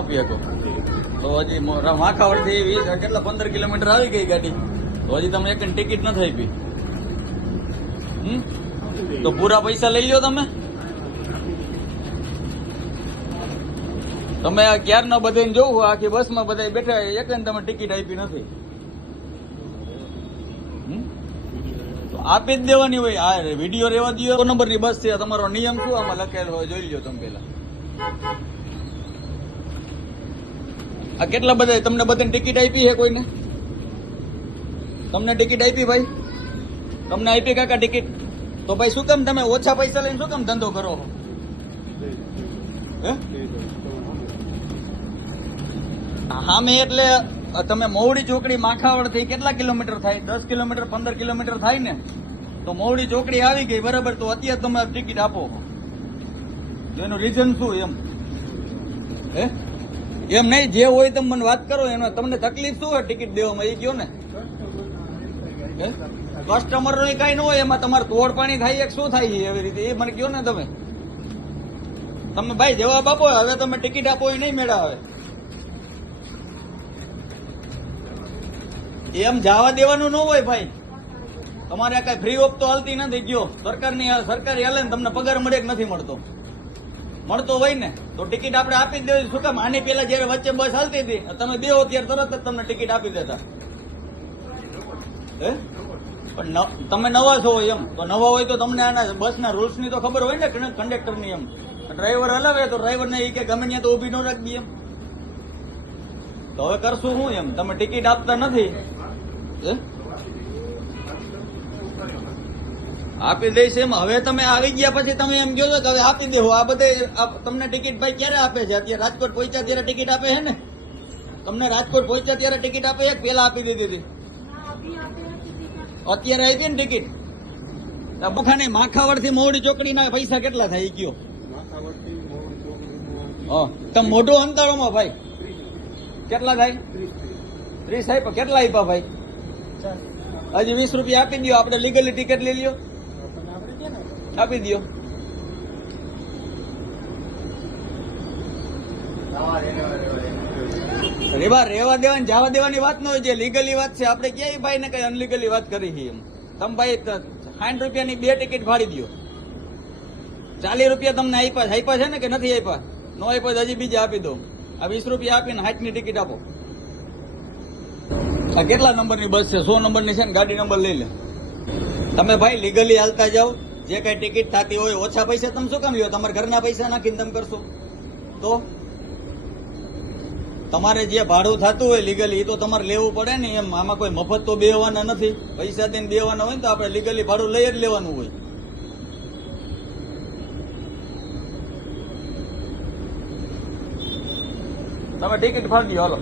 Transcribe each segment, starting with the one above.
આપી શકો. તો હજી માખાવડથી 20 કેટલા 15 કિલોમીટર આવી ગઈ ગાડી, તો હજી તમે એક ટિકિટ નથી આપી. તો પૂરા પૈસા લઈ લો તમે. તમે આ ક્યારના બધાને જોવું, આખી બસમાં બધા બેઠા, એક તમે ટિકિટ આપી નથી. તો આપી જ દેવાની હોય. આ વિડીયો રેવા દો. નંબરની બસ છે, તમારો નિયમ શું આમાં લખેલો હોય જોઈ લો તમે પેલા. આ કેટલા બધા તમને બધાને ટિકિટ આપી છે કોઈને? તમને ટિકિટ આપી ભાઈ? તમને આપી કાકા ટિકિટ? તો ભાઈ શું કામ તમે ઓછા પૈસા લઈને શું કામ ધંધો કરો? હા મેં એટલે તમે મોવડી ચોકડી માખાવડ થી કેટલા કિલોમીટર થાય? 10 કિલોમીટર 15 કિલોમીટર થાય ને. તો મોવડી ચોકડી આવી ગઈ બરાબર, તો અત્યારે તમે ટિકિટ આપો. એનું રીઝન શું એમ? એમ નહીં, જે હોય તમે મને વાત કરો. એમાં તમને તકલીફ શું હોય ટિકિટ દેવામાં એ કયો ને. કસ્ટમર નો કઈ ન હોય, એમાં તમારે તોડ પાણી થાય એક શું થાય એવી રીતે એ મને કયો ને તમે. તમે ભાઈ જવાબ આપો. હવે તમે ટિકિટ આપો એ નહીં મેળા આવે. એમ જવા દેવાનું ન હોય ભાઈ. તમારે કઈ ફ્રી ઓફ તો હાલતી નથી. ગયો સરકારી હાલે ને તમને પગાર મળે કે નથી મળતો? મળતો હોય ને તો ટિકિટ આપણે આપી જ દેવી. શું કામ આની પેલા જયારે વચ્ચે બસ હાલતી હતી તમે બેહો ત્યારે તરત જ તમને ટિકિટ આપી દેતા. પણ તમે નવા છો એમ, તો નવા હોય તો તમને આના બસના રૂલ્સ ની તો ખબર હોય ને, કંડક્ટર ની. એમ ડ્રાઈવર હલાવે તો ડ્રાઈવર ને એ કે ગમે ત્યાં તો ઉભી ન રાખી એમ. તો હવે કરશું શું એમ? તમે ટિકિટ આપતા નથી. આપી દઈશ એમ. હવે તમે આવી ગયા પછી તમે એમ કહો છો કે હવે આપી દેવો. આ બધે તમને ટિકિટ ભાઈ ક્યારે આપે છે? અત્યારે રાજકોટ પહોંચ્યા ત્યારે ટિકિટ આપે છે ને? તમને રાજકોટ પહોંચ્યા ત્યારે ટિકિટ આપે એક પેલા આપી દીધી હતી. અત્યારે આપી ને ટિકિટ. બખાને માખાવડ થી મોવડી ચોકડી ના પૈસા કેટલા થાય કયો? તમે મોઢું અંતરોમાં ભાઈ કેટલા થાય? 30 આપ્યા. કેટલા આપ્યા ભાઈ? હજી 20 રૂપિયા આપી દો. આપણે લીગલી ટિકિટ લઈ લ્યો, આપી દો. રેવા દેવાની જવા દેવાની વાત ન હોય. જે લીગલી વાત છે આપણે ક્યાંય ભાઈ ને કઈ અનલીગલી વાત કરી છે એમ. તમે ભાઈ 60 રૂપિયાની 2 ટિકિટ ફાડી દો. 40 રૂપિયા તમને આપ્યા છે ને કે નથી આપ્યા? નો આપ્યા હજી બીજા આપી દો. આ 20 રૂપિયા આપીને 60 ની ટિકિટ આપો. આ કેટલા નંબરની બસ છે? 100 નંબરની છે ને. ગાડી નંબર લઈ લે. તમે ભાઈ લીગલી હાલતા જાઓ. જે કઈ ટિકિટ થતી હોય ઓછા પૈસા તમે શું કામ લ્યો? તમારા ઘરના પૈસા નાખીને તમે કરશો તો? તમારે જે ભાડું થતું હોય લીગલી એ તો તમારે લેવું પડે ને એમ. આમાં કોઈ મફત તો બેહવાના નથી. પૈસા દઈને બેહવાના હોય ને તો આપણે લીગલી ભાડું લઈ જ લેવાનું હોય. તમે ટિકિટ ફાડી દો. હાલો,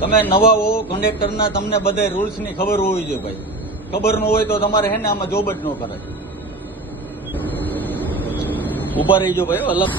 તમે નવા હો કંડક્ટરના, તમને બધા રૂલ્સ ની ખબર હોવી જોઈએ ભાઈ. ખબર ન હોય તો તમારે હે ને આમાં જોબ જ ન કરાય. ઉભા રહીજો ભાઈ. અલગ